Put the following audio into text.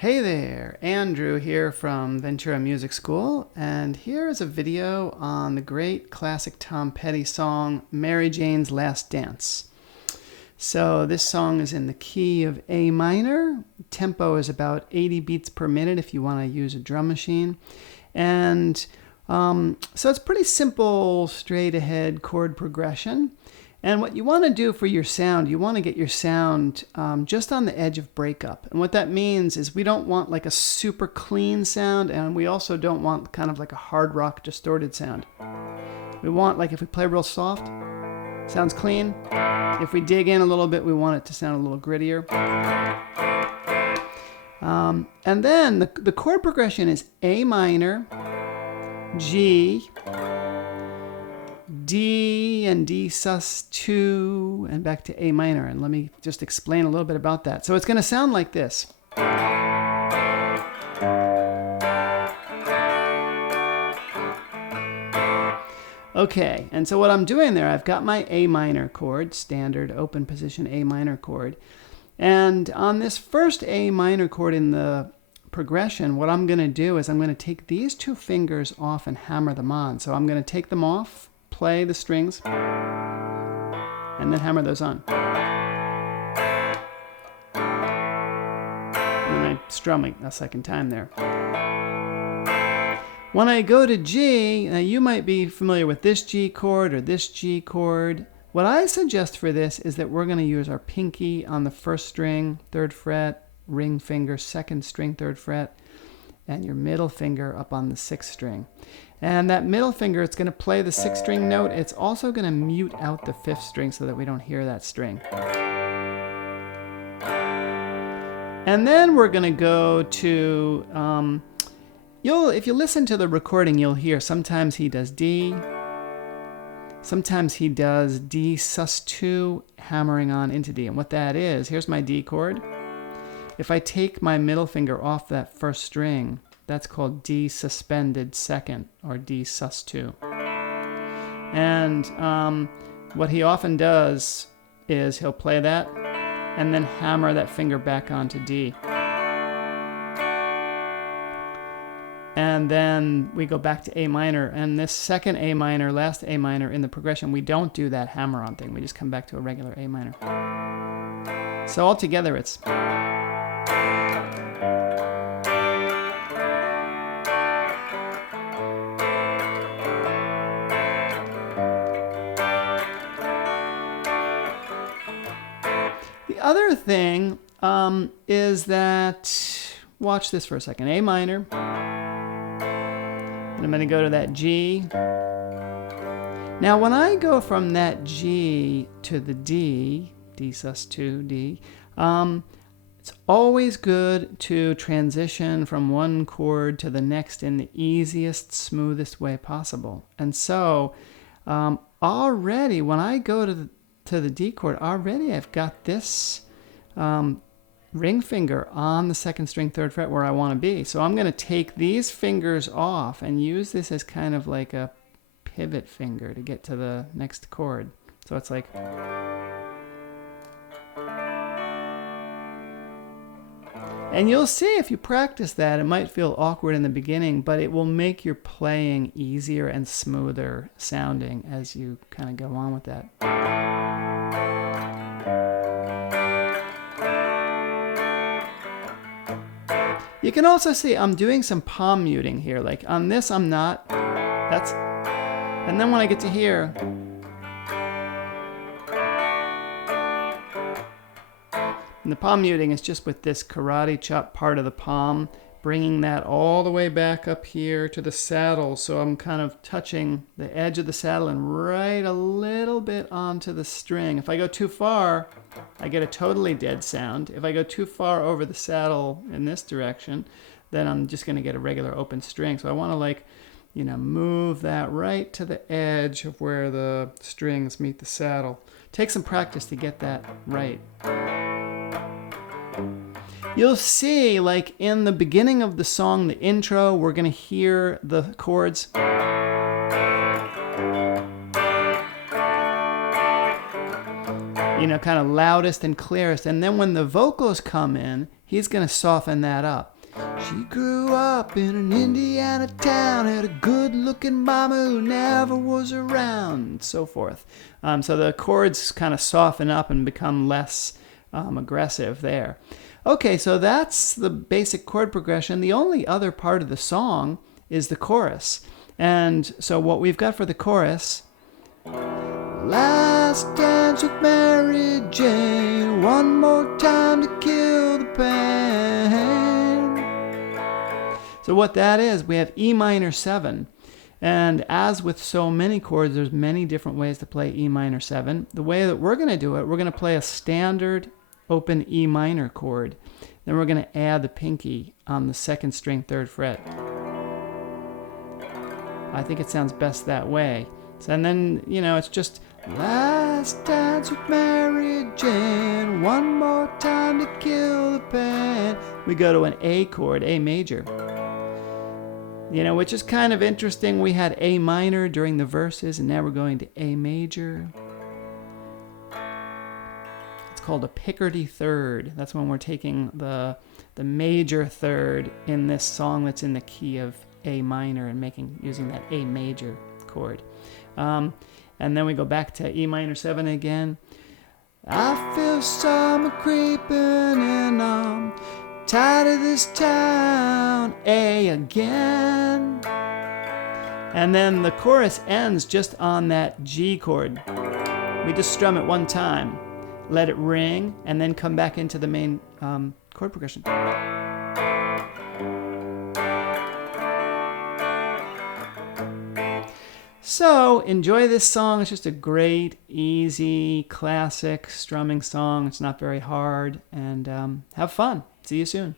Hey there, Andrew here from Ventura Music School, and here is a video on the great classic Tom Petty song, Mary Jane's Last Dance. So this song is in the key of A minor. Tempo is about 80 beats per minute if you want to use a drum machine. And so it's pretty simple, straight ahead chord progression. And what you want to do for your sound, you want to get your sound just on the edge of breakup. And what that means is we don't want like a super clean sound, and we also don't want kind of like a hard rock distorted sound. We want, like, if we play real soft, sounds clean. If we dig in a little bit, we want it to sound a little grittier. And then the chord progression is A minor, G, D and D sus2 and back to A minor. And let me just explain a little bit about that. So it's going to sound like this. Okay, and so what I'm doing there, I've got my A minor chord, standard open position A minor chord. And on this first A minor chord in the progression, what I'm going to do is I'm going to take these two fingers off and hammer them on. So I'm going to take them off, play the strings, and then hammer those on. And then I strum a second time there. When I go to G, now you might be familiar with this G chord or this G chord. What I suggest for this is that we're going to use our pinky on the first string, 3rd fret, ring finger, 2nd string, 3rd fret, and your middle finger up on the 6th string. And that middle finger, it's going to play the 6th string note. It's also going to mute out the 5th string so that we don't hear that string. And then we're going to go to, if you listen to the recording, you'll hear sometimes he does D, sometimes he does D sus2, hammering on into D. And what that is, here's my D chord. If I take my middle finger off that first string, that's called D suspended 2nd, or D sus2. And what he often does is he'll play that and then hammer that finger back onto D. And then we go back to A minor, and this second A minor, last A minor in the progression, we don't do that hammer on thing. We just come back to a regular A minor. So altogether it's... The other thing is that, watch this for a second, A minor, and I'm going to go to that G. Now when I go from that G to the D, D sus2, D, it's always good to transition from one chord to the next in the easiest, smoothest way possible. And so already when I go to the D chord, already I've got this ring finger on the 2nd string, 3rd fret where I want to be. So I'm going to take these fingers off and use this as kind of like a pivot finger to get to the next chord. So it's like... And you'll see if you practice that, it might feel awkward in the beginning, but it will make your playing easier and smoother sounding as you kind of go on with that. You can also see I'm doing some palm muting here. Like on this, I'm not. And then when I get to here, and the palm muting is just with this karate chop part of the palm, bringing that all the way back up here to the saddle. So I'm kind of touching the edge of the saddle and right a little bit onto the string. If I go too far, I get a totally dead sound. If I go too far over the saddle in this direction, then I'm just going to get a regular open string. So I want to move that right to the edge of where the strings meet the saddle. Take some practice to get that right. You'll see, like in the beginning of the song, the intro, we're going to hear the chords. Kind of loudest and clearest. And then when the vocals come in, he's going to soften that up. She grew up in an Indiana town, had a good-looking mama who never was around, and so forth. So the chords kind of soften up and become less aggressive there. Okay, so that's the basic chord progression. The only other part of the song is the chorus. And so what we've got for the chorus: last dance with Mary Jane, one more time to kill the pain. So what that is, we have E minor 7. And as with so many chords, there's many different ways to play E minor 7. The way that we're going to do it, we're going to play a standard open E minor chord. Then we're going to add the pinky on the 2nd string, 3rd fret. I think it sounds best that way. So, and then, it's just last dance with Mary Jane, one more time to kill the pain. We go to an A chord, A major. Which is kind of interesting. We had A minor during the verses, and now we're going to A major. It's called a Picardy third. That's when we're taking the major third in this song that's in the key of A minor and using that A major chord. And then we go back to E minor 7 again. I feel summer creeping and I'm tired of this town, A again. And then the chorus ends just on that G chord. We just strum it one time, let it ring, and then come back into the main chord progression. So enjoy this song. It's just a great, easy, classic strumming song. It's not very hard, and have fun. See you soon.